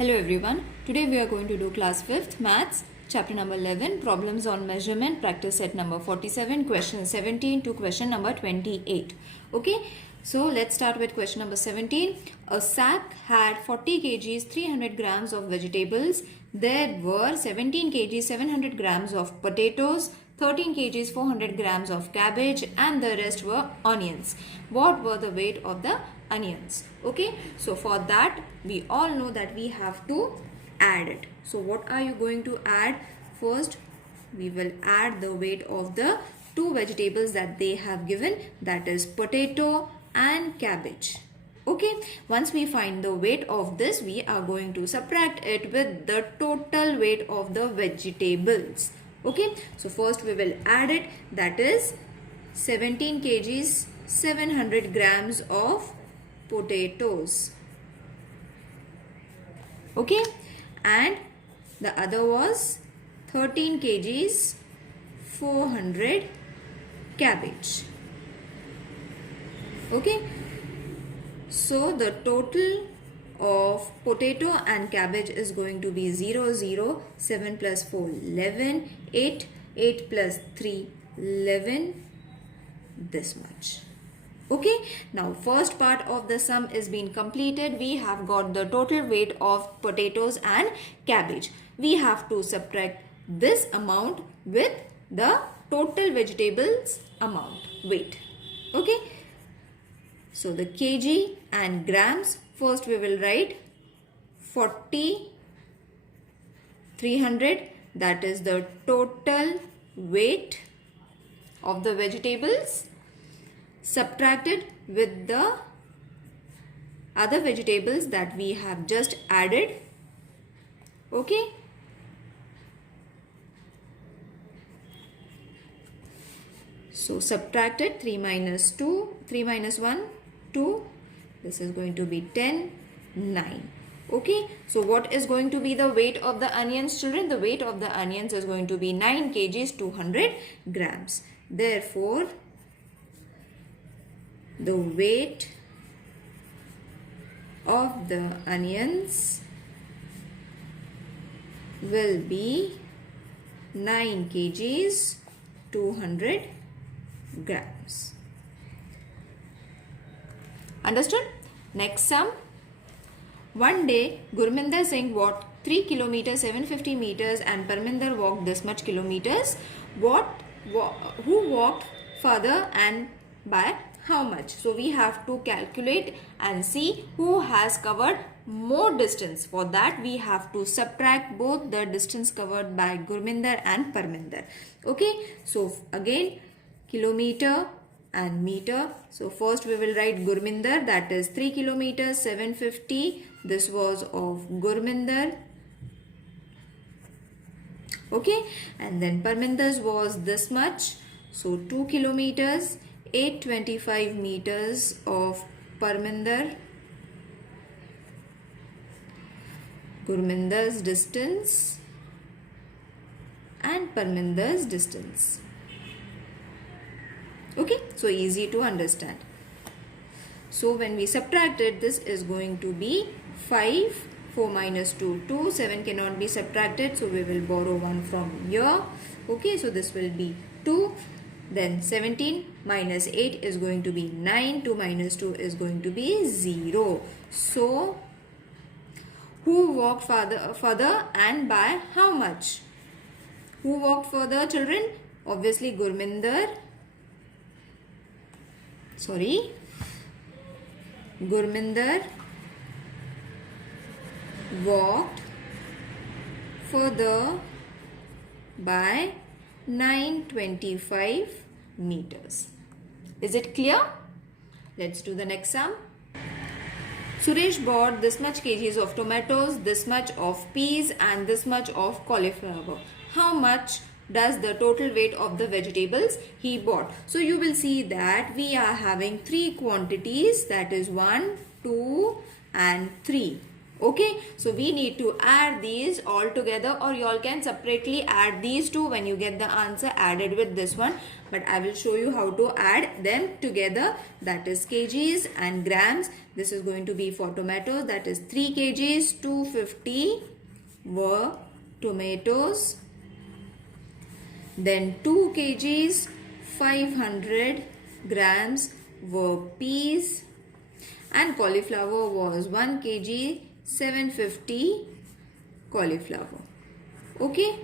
Hello everyone. Today we are going to do class 5th maths chapter number 11 problems on measurement practice set number 47 question 17 to question number 28. Okay, so let's start with question number 17. A sack had 40 kgs 300 grams of vegetables. There were 17 kgs 700 grams of potatoes, 13 kgs 400 grams of cabbage, and the rest were onions. What were the weight of the onions? Okay, so for that we all know that we have to add it. So what are you going to add? First we will add the weight of the two vegetables that they have given, that is potato and cabbage. Okay, once we find the weight of this, we are going to subtract it with the total weight of the vegetables. Okay, so first we will add it, that is 17 kgs 700 grams of potatoes. Okay, and the other was 13 kgs 400 cabbage. Okay, so the total of potato and cabbage is going to be 0, 0, 7 plus 4, 11, 8, 8 plus 3, 11, this much. Okay, now first part of the sum is being completed. We have got the total weight of potatoes and cabbage. We have to subtract this amount with the total vegetables amount, weight. Okay, so the kg and grams, first we will write 40 300, that is the total weight of the vegetables, subtracted with the other vegetables that we have just added. Okay, so subtracted 3 minus 2, 3 minus 1, 2, this is going to be 10, 9. Okay, so what is going to be the weight of the onions, children? The weight of the onions is going to be 9 kgs 200 grams. Therefore, the weight of the onions will be 9 kgs 200 grams. Understood? Next sum. One day Gurminder Singh walked 3 kilometers 750 meters and Parminder walked this much kilometers. Who walked further and by how much? So we have to calculate and see who has covered more distance. For that we have to subtract both the distance covered by Gurminder and Parminder. Okay, so again kilometer and meter. So first we will write Gurminder, that is 3 kilometers 750. This was of Gurminder. Okay, and then Parminder's was this much. So 2 kilometers 825 meters of Parminder. Gurminder's distance and Parminder's distance. Okay, so easy to understand. So when we subtract it, this is going to be 5, 4 minus 2, 2, 7 cannot be subtracted, so we will borrow 1 from here. Okay, so this will be 2. Then 17 minus 8 is going to be 9. 2 minus 2 is going to be 0. So, who walked further and by how much? Who walked further, children? Obviously Gurminder. Gurminder walked further by 925 meters. Is it clear? Let's do the next sum. Suresh bought this much kgs of tomatoes, this much of peas and this much of cauliflower. How much does the total weight of the vegetables he bought? So you will see that we are having three quantities, that is 1, 2 and 3. Okay, so we need to add these all together, or you all can separately add these two. When you get the answer, added with this one, but I will show you how to add them together, that is kgs and grams. This is going to be for tomatoes, that is 3 kgs 250 were tomatoes, then 2 kgs 500 grams were peas, and cauliflower was 1 kg 750 cauliflower. Okay,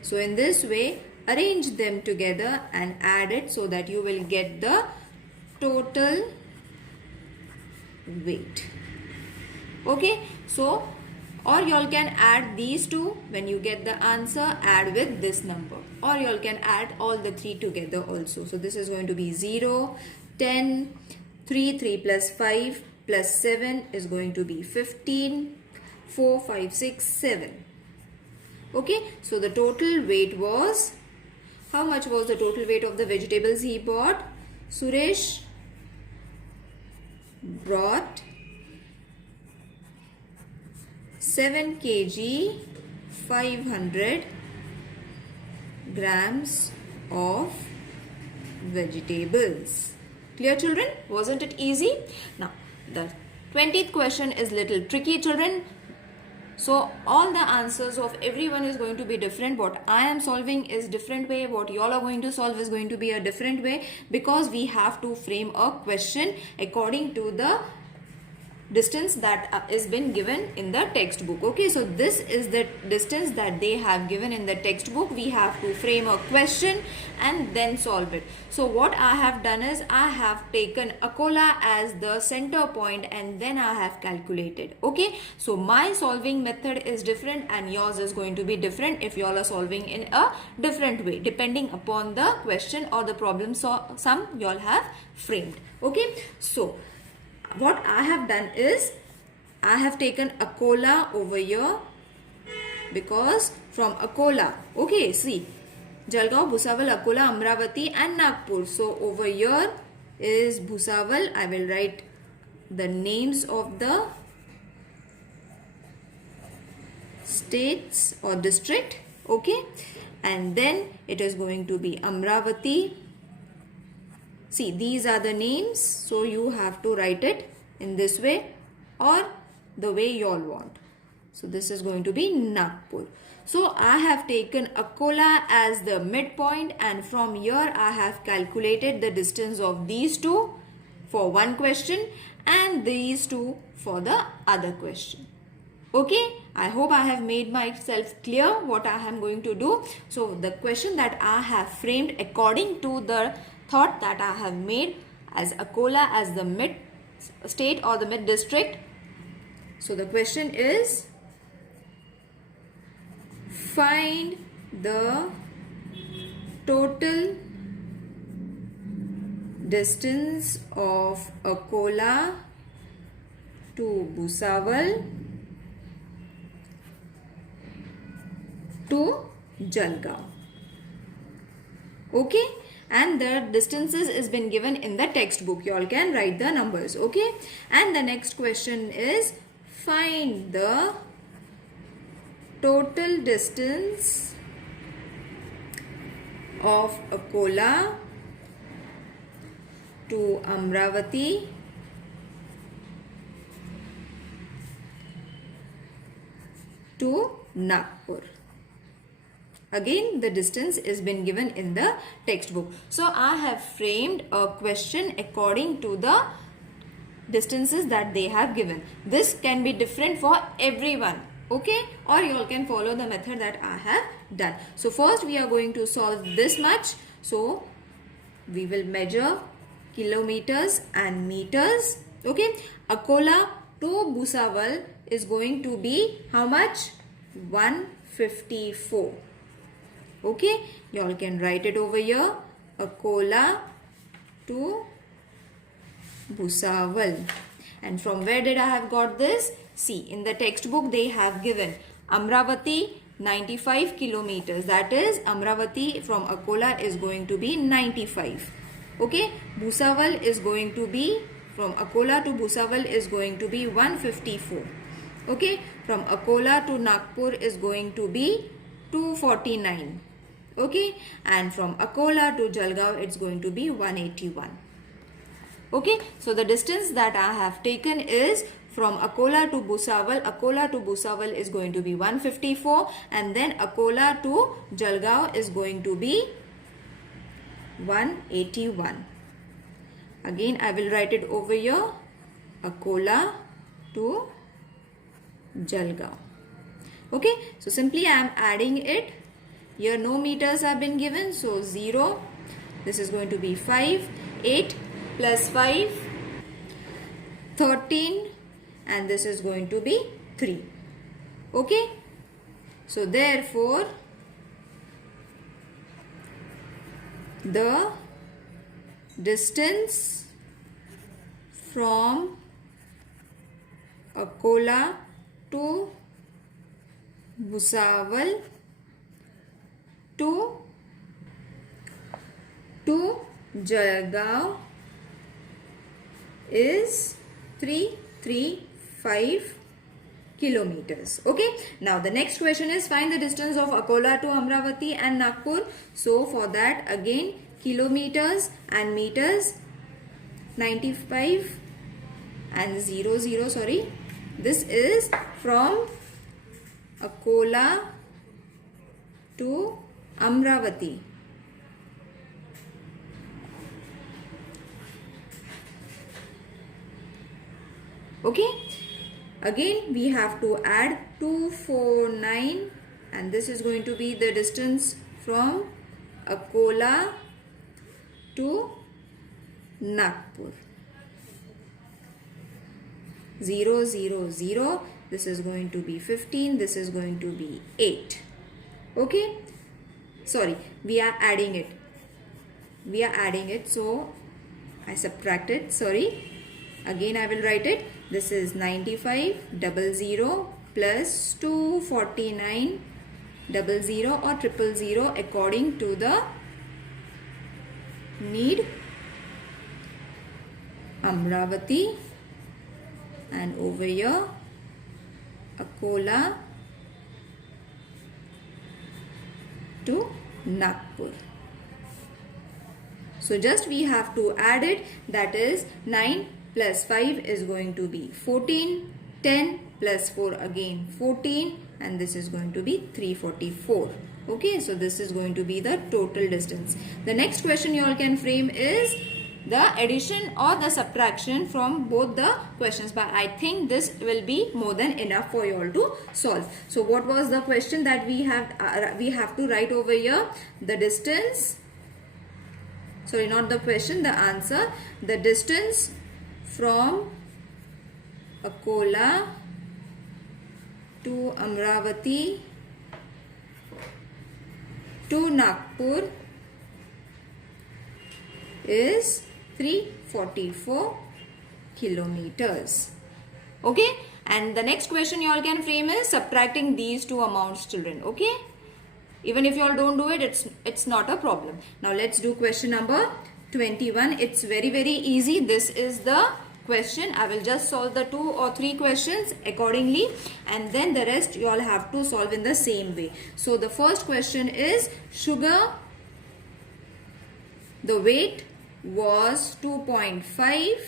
so in this way arrange them together and add it so that you will get the total weight. Okay, so or you all can add these two. When you get the answer, add with this number, or you all can add all the three together also. So this is going to be 0, 10, 3 plus 5 plus 7 is going to be 15, 4, 5, 6, 7. Okay, so the total weight was, how much was the total weight of the vegetables he bought? Suresh brought 7 kg 500 grams of vegetables. Clear, children? Wasn't it easy? Now the 20th question is little tricky, children. So all the answers of everyone is going to be different. What I am solving is different way. What you all are going to solve is going to be a different way, because we have to frame a question according to the distance that is been given in the textbook. Okay, so this is the distance that they have given in the textbook. We have to frame a question and then solve it. So what I have done is I have taken Akola as the center point and then I have calculated. Okay, so my solving method is different and yours is going to be different if you all are solving in a different way depending upon the question or the problem sum you all have framed. Okay, so what I have done is I have taken Akola over here, because from Akola, okay, see, Jalgaon, Bhusawal, Akola, Amravati and Nagpur. So over here is Bhusawal. I will write the names of the states or district. Okay, and then it is going to be Amravati. See, these are the names, so you have to write it in this way or the way you all want. So this is going to be Nagpur. So I have taken Akola as the midpoint, and from here I have calculated the distance of these two for one question and these two for the other question. Okay, I hope I have made myself clear what I am going to do. So the question that I have framed according to the thought that I have made as Akola as the mid state or the mid district. So the question is, find the total distance of Akola to Bhusawal to Jalgaon. Okay, and the distances is been given in the textbook. You all can write the numbers. Okay, and the next question is, find the total distance of Akola to Amravati to Nagpur. Again, the distance is been given in the textbook. So I have framed a question according to the distances that they have given. This can be different for everyone. Okay, or you all can follow the method that I have done. So first we are going to solve this much. So we will measure kilometers and meters. Okay, Akola to Bhusawal is going to be how much? 154. Okay, you all can write it over here. Akola to Bhusawal. And from where did I have got this? See, in the textbook they have given Amravati 95 kilometers. That is, Amravati from Akola is going to be 95. Okay, Bhusawal is going to be, from Akola to Bhusawal is going to be 154. Okay, from Akola to Nagpur is going to be 249. Okay, and from Akola to Jalgaon it's going to be 181. Okay, so the distance that I have taken is from Akola to Bhusawal. Akola to Bhusawal is going to be 154, and then Akola to Jalgaon is going to be 181. Again, I will write it over here. Akola to Jalgaon. Okay, so simply I am adding it. Here no meters have been given, so 0. This is going to be 5, 8 plus 5, 13, and this is going to be 3. Okay, so therefore the distance from Akola to Bhusawal to Jalgaon is 335 kilometers. Okay, now the next question is find the distance of Akola to Amravati and Nagpur. So for that, again kilometers and meters, 95 and 00, sorry. This is from Akola to Amravati. Okay, again we have to add 249, and this is going to be the distance from Akola to Nagpur. 0, 0, 0. This is going to be 15. This is going to be 8. Okay, sorry, we are adding it. So I subtracted. Sorry, again I will write it. This is 95 00 plus 249 00 or 000 according to the need. Amravati, and over here Akola to Nagpur. So just we have to add it, that is 9 plus 5 is going to be 14, 10 plus 4 again 14, and this is going to be 344. Okay, so this is going to be the total distance. The next question you all can frame is the addition or the subtraction from both the questions, but I think this will be more than enough for you all to solve. So what was the question that we have to write over here? The distance, sorry, not the question, the answer. The distance from Akola to Amravati to Nagpur is 344 kilometers. Okay, and the next question you all can frame is subtracting these two amounts, children. Okay, even if you all don't do it, it's not a problem. Now let's do question number 21. It's very easy. This is the question. I will just solve the 2 or 3 questions accordingly, and then the rest you all have to solve in the same way. So the first question is sugar. The weight was 2.5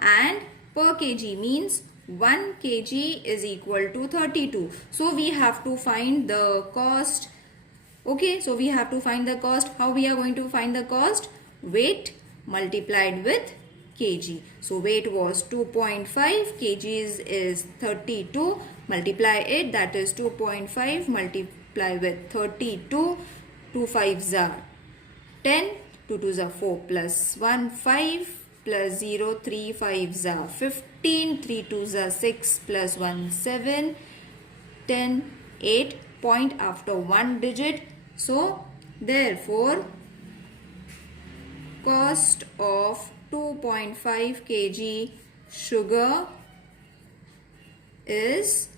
and per kg means 1 kg is equal to 32. So we have to find the cost. Okay, so we have to find the cost. How we are going to find the cost? Weight multiplied with kg. So weight was 2.5, kgs is 32. Multiply it, that is 2.5 multiply with 32. 2 5s are 10. 2 2s are 4 plus 1 5 plus 0 3 5s are 15. 3 2s are 6 plus 1 7 10 8. Point after one digit. So therefore cost of 2.5 kg sugar is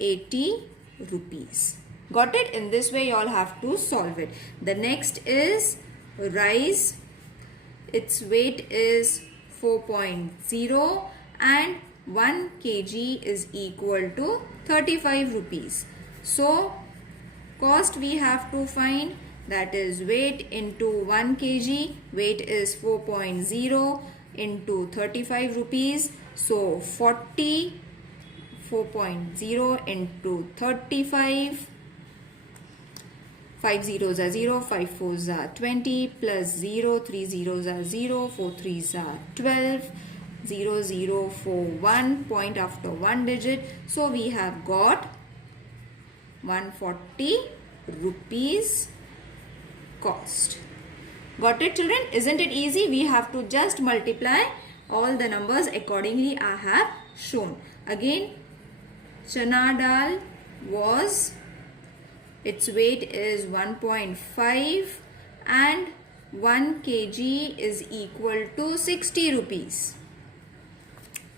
80 rupees. Got it? In this way you all have to solve it. The next is rice. Its weight is 4.0 and 1 kg is equal to 35 rupees. So cost we have to find, that is weight into 1 kg. Weight is 4.0 into 35 rupees. So 40, 4.0 into 35. 5 zeros are 0, 5 fours are 20, plus 0, 3 zeros are 0, 4 threes are 12, 0, 0, 4, 1, point after one digit. So we have got 140 rupees cost. Got it, children? Isn't it easy? We have to just multiply all the numbers accordingly I have shown. Again, chana dal was, its weight is 1.5 and 1 kg is equal to 60 rupees.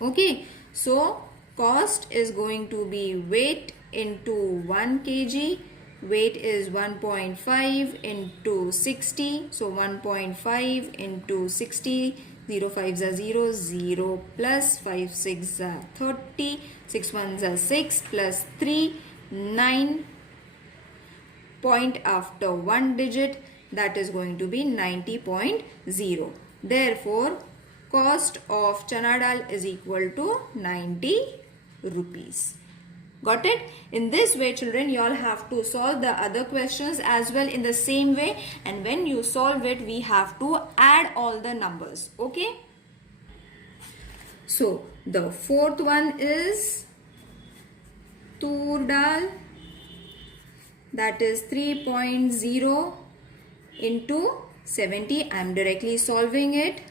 Okay, so cost is going to be weight into 1 kg. Weight is 1.5 into 60. So 1.5 into 60. 0 5s are 0. 0 plus 5 6 are 30. 6 1s are 6 plus 3 9. Point after one digit, that is going to be 90.0. Therefore, cost of chana dal is equal to 90 rupees. Got it? In this way, children, you all have to solve the other questions as well in the same way, and when you solve it, we have to add all the numbers. Okay? So, the fourth one is tur dal, that is 3.0 into 70. I am directly solving it.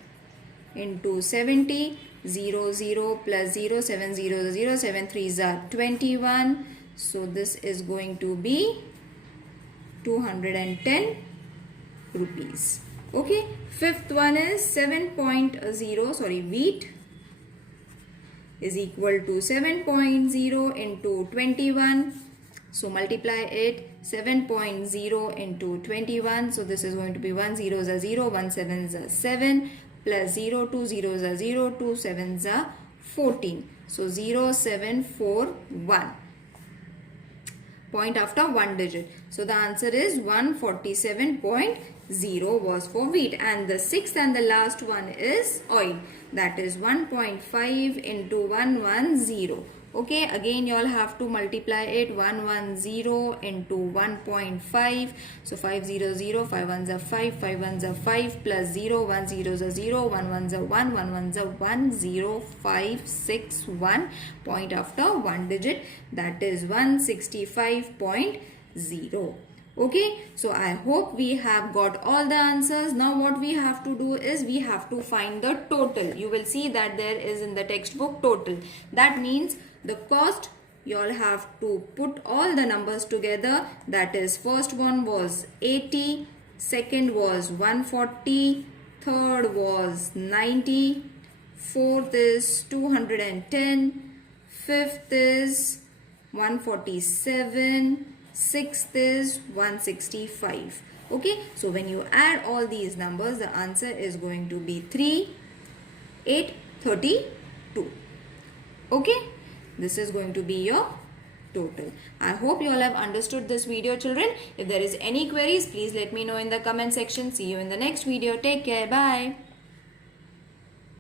Into 70. 0, 0 plus 0. 7 zeros are 0. 7 threes are 21. So this is going to be 210 rupees. Okay. Fifth one is 7.0. Wheat is equal to 7.0 into 21. So multiply it. 7.0 into 21. So this is going to be 1 zeros are 0, 1 sevens are 7, plus 0, 2 zeros are 0, 2 sevens are 14. So 0, 7, 4, 1. Point after one digit. So the answer is 147.0 was for wheat. And the sixth and the last one is oil. That is 1.5 into 110. Okay, again you all have to multiply it. 110 into 1.5. So 5 0 0, 5 1s are 5, 5 1s are 5, plus 0, 1 zeros are 0, 1 1s are 1, 1 1s are 1, 0, 5, 6, 1. Point after one digit, that is 165.0. Okay, so I hope we have got all the answers. Now what we have to do is we have to find the total. You will see that there is in the textbook total. That means the cost, you all have to put all the numbers together. That is, first one was 80, second was 140, third was 90, fourth is 210, fifth is 147, sixth is 165. Okay, so when you add all these numbers, the answer is going to be 3832. Okay, this is going to be your total. I hope you all have understood this video, children. If there is any queries, please let me know in the comment section. See you in the next video. Take care. Bye.